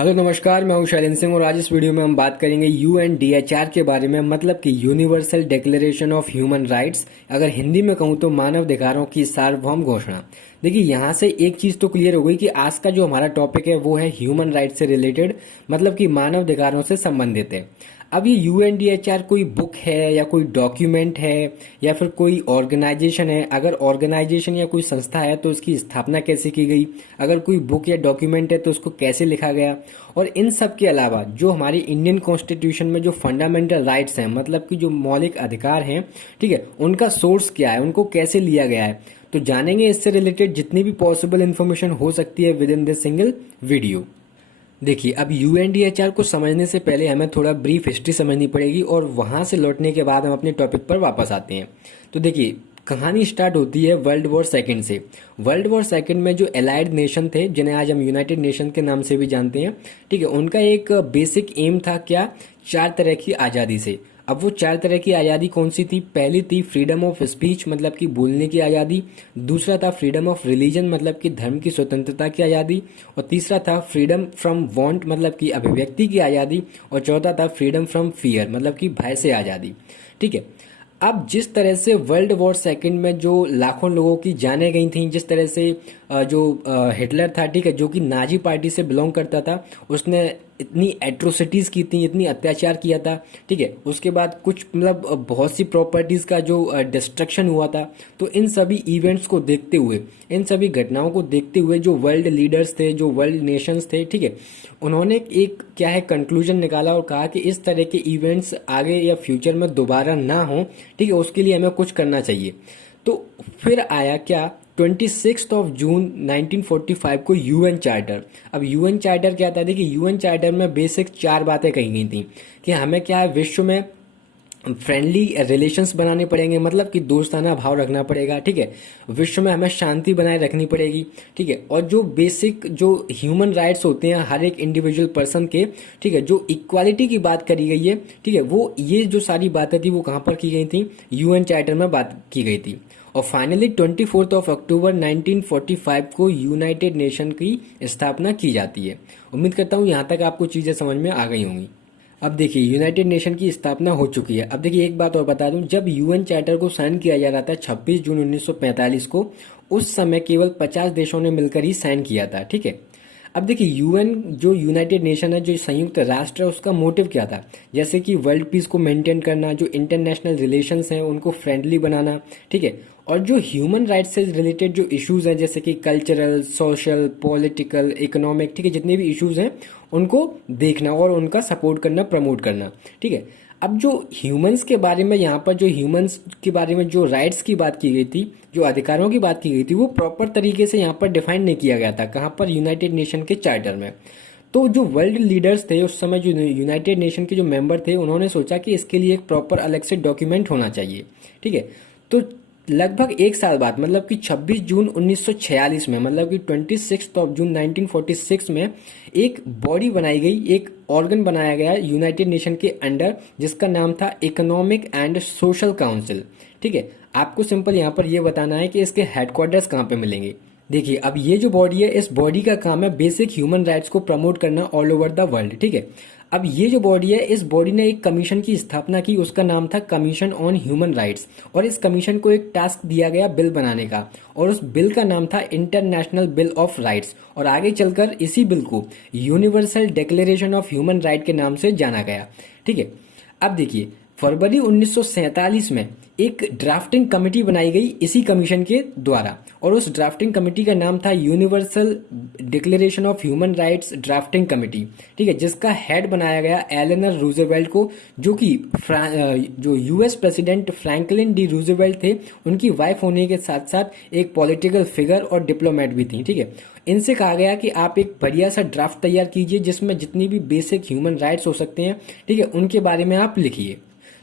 Hello नमस्कार, मैं हूं शैलेंद्र सिंह और आज इस वीडियो में हम बात करेंगे यूएनडीएचआर के बारे में। मतलब कि universal declaration of human rights, अगर हिंदी में कहूं तो मानव अधिकारों की सार्वभौम घोषणा। देखिए, यहाँ से एक चीज़ तो क्लियर हो गई कि आज का जो हमारा टॉपिक है वो है ह्यूमन राइट्स से रिलेटेड, मतलब कि मानव अधिकारों से संबंधित है। अब ये यूएनडीएचआर कोई बुक है या कोई डॉक्यूमेंट है या फिर कोई ऑर्गेनाइजेशन है? अगर ऑर्गेनाइजेशन या कोई संस्था है तो उसकी स्थापना कैसे की गई? अगर कोई बुक या डॉक्यूमेंट है तो उसको कैसे लिखा गया? और इन सब के अलावा जो हमारी इंडियन कॉन्स्टिट्यूशन में जो फंडामेंटल राइट्स हैं, मतलब कि जो मौलिक अधिकार हैं, ठीक है, उनका सोर्स क्या है, उनको कैसे लिया गया है, तो जानेंगे। इससे रिलेटेड जितनी भी पॉसिबल इन्फॉर्मेशन हो सकती है with in this single video. देखिए, अब यूएनडीएचआर को समझने से पहले हमें थोड़ा ब्रीफ हिस्ट्री समझनी पड़ेगी और वहां से लौटने के बाद हम अपने टॉपिक पर वापस आते हैं। तो देखिए, कहानी स्टार्ट होती है वर्ल्ड वॉर सेकंड से। वर्ल्ड वॉर सेकंड में जो एलाइड नेशन थे, जिन्हें आज हम यूनाइटेड नेशन के नाम से भी जानते हैं, ठीक है, उनका एक बेसिक एम था क्या? 4 तरह की आज़ादी से। अब वो 4 तरह की आज़ादी कौन सी थी? पहली थी फ्रीडम ऑफ स्पीच, मतलब कि बोलने की आज़ादी। दूसरा था फ्रीडम ऑफ रिलीजन, मतलब कि धर्म की स्वतंत्रता की आज़ादी। और तीसरा था फ्रीडम फ्रॉम वांट, मतलब कि अभिव्यक्ति की आज़ादी। और चौथा था फ्रीडम फ्रॉम फियर, मतलब कि भय से आज़ादी। ठीक है। अब जिस तरह से वर्ल्ड वॉर सेकंड में जो लाखों लोगों की जानें गई थी, जिस तरह से जो हिटलर था, ठीक है, जो कि नाजी पार्टी से बिलोंग करता था, उसने इतनी एट्रोसिटीज की थी, इतनी अत्याचार किया था, ठीक है। उसके बाद कुछ मतलब बहुत सी प्रॉपर्टीज का जो डिस्ट्रक्शन हुआ था। तो इन सभी इवेंट्स को देखते हुए, इन सभी घटनाओं को देखते हुए जो वर्ल्ड लीडर्स थे, जो वर्ल्ड नेशंस थे, ठीक है, उन्होंने एक क्या है कंक्लूजन निकाला और कहा कि इस तरह के इवेंट्स आगे या फ्यूचर में दोबारा ना हो, ठीक है, उसके लिए हमें कुछ करना चाहिए। तो फिर आया क्या? 26 जून 1945 को यूएन चार्टर। अब यूएन चार्टर क्या था? देखिए, यूएन चार्टर में बेसिक 4 बातें कही गई थी कि हमें क्या है, विश्व में फ्रेंडली रिलेशंस बनाने पड़ेंगे, मतलब कि दोस्ताना भाव रखना पड़ेगा, ठीक है। विश्व में हमें शांति बनाए रखनी पड़ेगी, ठीक है। और जो बेसिक जो ह्यूमन राइट्स होते हैं हर एक इंडिविजुअल पर्सन के, ठीक है, जो इक्वालिटी की बात करी गई है, ठीक है, वो ये जो सारी बातें थी वो कहाँ पर की गई थी? यूएन चार्टर में बात की गई थी। और फाइनली 24 अक्टूबर 1945 को यूनाइटेड नेशन की स्थापना की जाती है। उम्मीद करता हूँ यहाँ तक आपको चीज़ें समझ में आ गई होंगी। अब देखिए, यूनाइटेड नेशन की स्थापना हो चुकी है। अब देखिए, एक बात और बता दूं, जब यूएन चार्टर को साइन किया जा रहा था 26 जून 1945 को, उस समय केवल 50 देशों ने मिलकर ही साइन किया था, ठीक है। अब देखिए, यूएन जो यूनाइटेड नेशन है, जो संयुक्त राष्ट्र है, उसका मोटिव क्या था? जैसे कि वर्ल्ड पीस को मेंटेन करना, जो इंटरनेशनल रिलेशंस हैं उनको फ्रेंडली बनाना, ठीक है, और जो ह्यूमन राइट्स से रिलेटेड जो इश्यूज हैं, जैसे कि कल्चरल, सोशल, पॉलिटिकल, इकोनॉमिक, ठीक है, जितने भी इश्यूज हैं उनको देखना और उनका सपोर्ट करना, प्रमोट करना, ठीक है। अब जो ह्यूमंस के बारे में, यहाँ पर जो ह्यूमंस के बारे में जो राइट्स की बात की गई थी, जो अधिकारों की बात की गई थी, वो प्रॉपर तरीके से यहाँ पर डिफाइन नहीं किया गया था। कहाँ पर? यूनाइटेड नेशन के चार्टर में। तो जो वर्ल्ड लीडर्स थे उस समय, जो यूनाइटेड नेशन के जो मेंबर थे, उन्होंने सोचा कि इसके लिए एक प्रॉपर अलग से डॉक्यूमेंट होना चाहिए, ठीक है। तो लगभग 1 साल बाद, मतलब कि 26 जून 1946 में, मतलब कि 26 जून 1946 में एक बॉडी बनाई गई, एक ऑर्गन बनाया गया यूनाइटेड नेशन के अंडर, जिसका नाम था इकोनॉमिक एंड सोशल काउंसिल, ठीक है। आपको सिंपल यहाँ पर यह बताना है कि इसके हेडक्वार्टर्स कहाँ पे मिलेंगे। देखिए, अब ये जो बॉडी है, इस बॉडी का काम है बेसिक ह्यूमन राइट्स को प्रमोट करना ऑल ओवर द वर्ल्ड, ठीक है। अब ये जो बॉडी है, इस बॉडी ने एक कमीशन की स्थापना की, उसका नाम था कमीशन ऑन ह्यूमन राइट्स। और इस कमीशन को एक टास्क दिया गया बिल बनाने का, और उस बिल का नाम था इंटरनेशनल बिल ऑफ राइट्स। और आगे चलकर इसी बिल को universal declaration of human right के नाम से जाना गया, ठीक है। अब देखिए, फरवरी 1947 में एक ड्राफ्टिंग कमेटी बनाई गई इसी कमीशन के द्वारा, और उस ड्राफ्टिंग कमेटी का नाम था universal declaration of human rights drafting committee, ठीक है, जिसका हेड बनाया गया एलेनर रूजवेल्ट को, जो कि जो US president Franklin D Roosevelt थे, उनकी वाइफ होने के साथ साथ एक पॉलिटिकल फिगर और डिप्लोमेट भी थी, ठीक है। इनसे कहा गया कि आप एक बढ़िया सा ड्राफ्ट तैयार कीजिए जिसमें जितनी भी बेसिक ह्यूमन राइट्स हो सकते हैं, ठीक है, उनके बारे में आप लिखिए।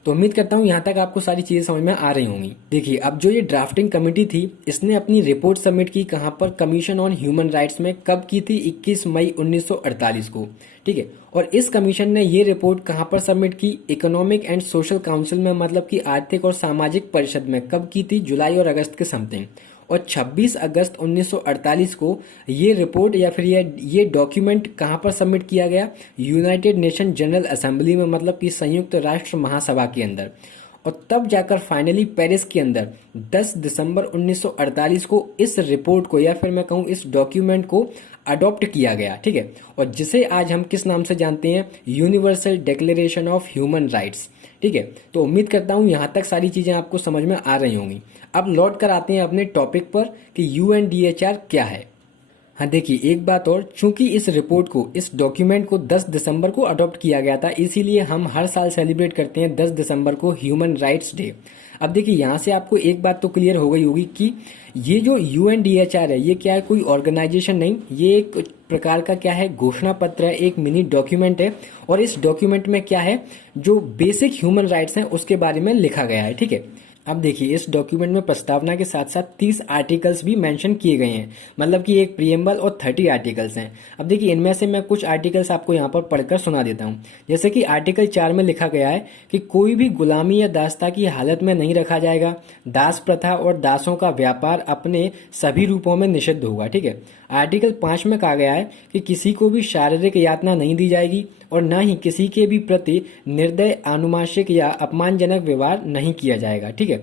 तो उम्मीद करता हूँ यहाँ तक आपको सारी चीजें समझ में आ रही होंगी। देखिए, अब जो ये ड्राफ्टिंग कमेटी थी, इसने अपनी रिपोर्ट सबमिट की कहाँ पर? कमीशन ऑन ह्यूमन राइट्स में। कब की थी? 21 मई 1948 को, ठीक है। और इस कमीशन ने ये रिपोर्ट कहाँ पर सबमिट की? इकोनॉमिक एंड सोशल काउंसिल में, मतलब कि आर्थिक और सामाजिक परिषद में। कब की थी? जुलाई और अगस्त के समथिंग। और 26 अगस्त 1948 को ये रिपोर्ट या फिर ये डॉक्यूमेंट कहाँ पर सबमिट किया गया, यूनाइटेड नेशन जनरल असेंबली में, मतलब कि संयुक्त राष्ट्र महासभा के अंदर। और तब जाकर फाइनली पेरिस के अंदर 10 दिसंबर 1948 को इस रिपोर्ट को या फिर मैं कहूँ इस डॉक्यूमेंट को अडॉप्ट किया गया, ठीक है। और जिसे आज हम किस नाम से जानते हैं, universal declaration of human rights, ठीक है। तो उम्मीद करता हूँ यहाँ तक सारी चीज़ें आपको समझ में आ रही होंगी। अब लौट कर आते हैं अपने टॉपिक पर कि यूएनडीएचआर क्या है। हाँ देखिए, एक बात और, चूंकि इस रिपोर्ट को, इस डॉक्यूमेंट को 10 दिसंबर को अडॉप्ट किया गया था, इसीलिए हम हर साल सेलिब्रेट करते हैं 10 दिसंबर को ह्यूमन राइट्स डे। अब देखिए, यहाँ से आपको एक बात तो क्लियर हो गई होगी कि ये जो यूएनडीएचआर है, ये क्या है, कोई ऑर्गेनाइजेशन नहीं, ये एक प्रकार का क्या है, घोषणा पत्र है, एक मिनी डॉक्यूमेंट है। और इस डॉक्यूमेंट में क्या है, जो बेसिक ह्यूमन राइट्स हैं उसके बारे में लिखा गया है, ठीक है। अब देखिए, इस डॉक्यूमेंट में प्रस्तावना के साथ साथ 30 आर्टिकल्स भी मेंशन किए गए हैं, मतलब कि एक प्रियम्बल और 30 आर्टिकल्स हैं। अब देखिए, इनमें से मैं कुछ आर्टिकल्स आपको यहाँ पर पढ़कर सुना देता हूँ। जैसे कि आर्टिकल 4 में लिखा गया है कि कोई भी गुलामी या दासता की हालत में नहीं रखा जाएगा। दास प्रथा और दासों का व्यापार अपने सभी रूपों में निषिद्ध होगा, ठीक है। आर्टिकल 5 में कहा गया है कि किसी को भी शारीरिक यातना नहीं दी जाएगी और न ही किसी के भी प्रति निर्दय, अनुमानिक या अपमानजनक व्यवहार नहीं किया जाएगा, ठीक है।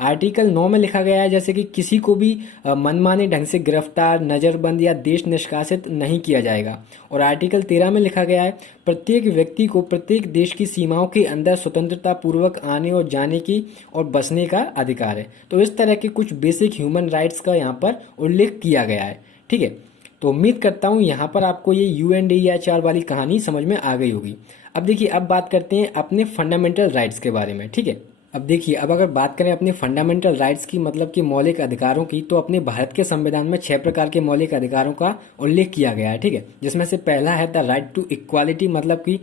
आर्टिकल 9 में लिखा गया है जैसे कि किसी को भी मनमाने ढंग से गिरफ्तार, नजरबंद या देश निष्कासित नहीं किया जाएगा। और आर्टिकल 13 में लिखा गया है प्रत्येक व्यक्ति को प्रत्येक देश की सीमाओं के अंदर स्वतंत्रता पूर्वक आने और जाने की और बसने का अधिकार है। तो इस तरह के कुछ बेसिक ह्यूमन राइट्स का यहाँ पर उल्लेख किया गया है, ठीक है। तो उम्मीद करता हूँ यहाँ पर आपको ये यूएनडीएचआर वाली कहानी समझ में आ गई होगी। अब देखिए, अब बात करते हैं अपने फंडामेंटल राइट्स के बारे में, ठीक है। अब देखिए, अब अगर बात करें अपने फंडामेंटल राइट्स की, मतलब कि मौलिक अधिकारों की, तो अपने भारत के संविधान में 6 प्रकार के मौलिक अधिकारों का उल्लेख किया गया है, ठीक है। जिसमें से पहला है द राइट टू इक्वालिटी, मतलब कि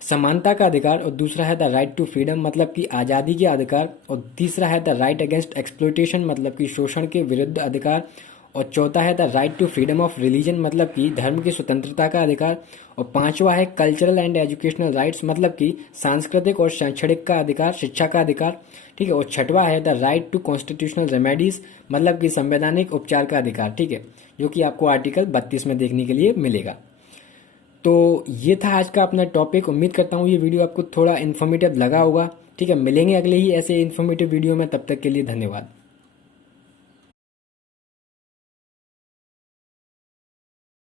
समानता का अधिकार। और दूसरा है द राइट टू फ्रीडम, मतलब कि आज़ादी के अधिकार। और तीसरा है द राइट अगेंस्ट एक्सप्लॉयटेशन, मतलब कि शोषण के विरुद्ध अधिकार। और चौथा है the right to freedom of religion, मतलब कि धर्म की स्वतंत्रता का अधिकार। और पांचवा है कल्चरल एंड एजुकेशनल राइट्स, मतलब कि सांस्कृतिक और शैक्षणिक का अधिकार, शिक्षा का अधिकार, ठीक है। और छठवा है the right to constitutional remedies, मतलब कि संवैधानिक उपचार का अधिकार, ठीक है, जो कि आपको आर्टिकल 32 में देखने के लिए मिलेगा। तो ये था आज का अपना टॉपिक। उम्मीद करता हूँ ये वीडियो आपको थोड़ा इन्फॉर्मेटिव लगा होगा, ठीक है। मिलेंगे अगले ही ऐसे इन्फॉर्मेटिव वीडियो में, तब तक के लिए धन्यवाद।